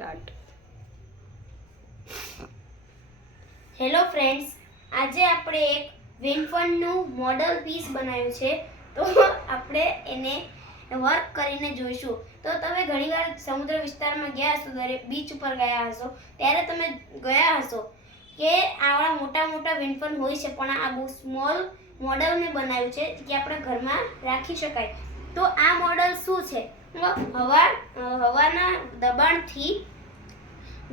Start. Hello friends, આજે આપણે એક વિન્ડફનનું મોડલ પીસ બનાવ્યું છે. તો આપણે એને વર્ક કરીને જોઈશું. તો તમે ઘણીવાર સમુદ્ર વિસ્તારમાં ગયા હશો, બીચ ઉપર ગયા હશો, ત્યારે તમે ગયા હશો કે આવા મોટા મોટા વિન્ડફન હોય છે, પણ આ બહુ સ્મોલ મોડલ મેં બનાવ્યું છે કે આપણે ઘરમાં રાખી શકાય. તો આ મોડલ શું છે? હવાના દબાણથી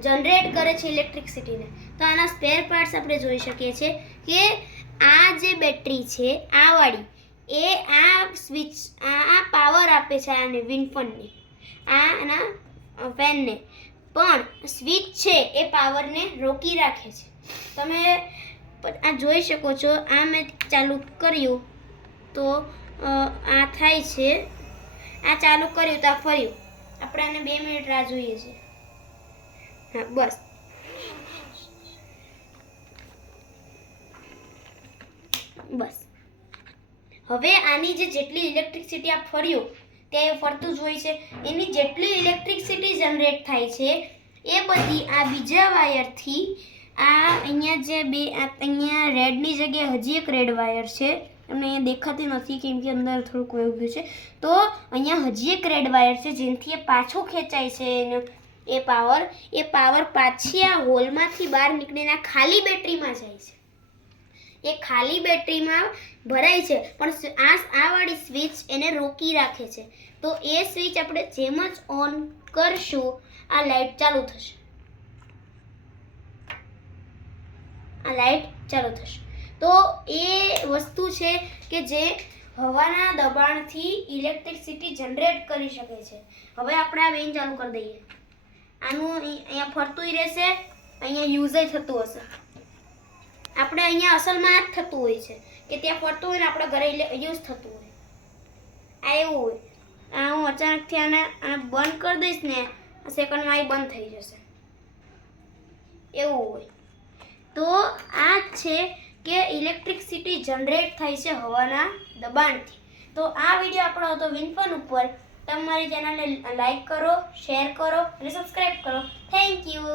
જનરેટ કરે છે ઇલેક્ટ્રિસિટીને. તો આના સ્પેર પાર્ટ્સ આપણે જોઈ શકીએ છીએ કે આ જે બેટરી છે આ વાળી, એ આ સ્વિચ આ પાવર આપે છે આને વિન્ડફનને, આના ફેનને. પણ સ્વિચ છે એ પાવરને રોકી રાખે છે. તમે આ જોઈ શકો છો. આ મેં ચાલુ કર્યું તો આ થાય છે, આ ચાલુ કર્યું તો આ ફર્યું. આપણે આને 2 મિનિટ રાહ જોઈએ છે. હા, બસ. હવે આની જેટલી ઇલેક્ટ્રિસિટી આ ફર્યું તે ફરતું જ હોય છે, એની જેટલી ઇલેક્ટ્રિસિટી જનરેટ થાય છે એ બધી આ બીજા વાયરથી, આ અહીંયા જે બે, અહીંયા રેડની જગ્યાએ હજી એક રેડ વાયર છે, અને અહીંયા દેખાતી નથી કેમ કે અંદર થોડુંક વયું ગયું છે. તો અહીંયા હજી એક રેડ વાયર છે જેનાથી એ પાછો ખેંચાય છે. એ પાવર પાછી આ હોલમાંથી બહાર નીકળીને આ ખાલી બેટરીમાં જાય છે. એ ખાલી બેટરીમાં ભરાય છે, પણ આ વાળી સ્વિચ એને રોકી રાખે છે. તો એ સ્વિચ આપણે જેમ જ ઓન કરશું, આ લાઇટ ચાલુ થશે. આ લાઇટ ચાલુ થશે. તો એ વસ્તુ છે કે જે હવાના દબાણથી ઇલેક્ટ્રિસિટી જનરેટ કરી શકે છે. હવે આપણે આ વેન ચાલુ કરી દઈએ. આનું અહીંયા ફરતું રહેશે, અહીંયા યુઝ થતું હશે. આપણે અહીંયા અસલમાં આ જ થતું હોય છે કે ત્યાં ફરતું હોય ને આપણા ઘરે યુઝ થતું હોય. આ એવું હોય. આ હું અચાનકથી આને બંધ કરી દઈશ ને, સેકન્ડમાં એ બંધ થઈ જશે, એવું હોય. તો આ જ છે કે ઇલેક્ટ્રિસિટી જનરેટ થાય છે હવાના દબાણથી. તો આ વિડીયો આપણો હતો વિન્ડફન ઉપર. તમારી ચેનલને લાઈક કરો, શેર કરો અને સબસ્ક્રાઈબ કરો. Thank you.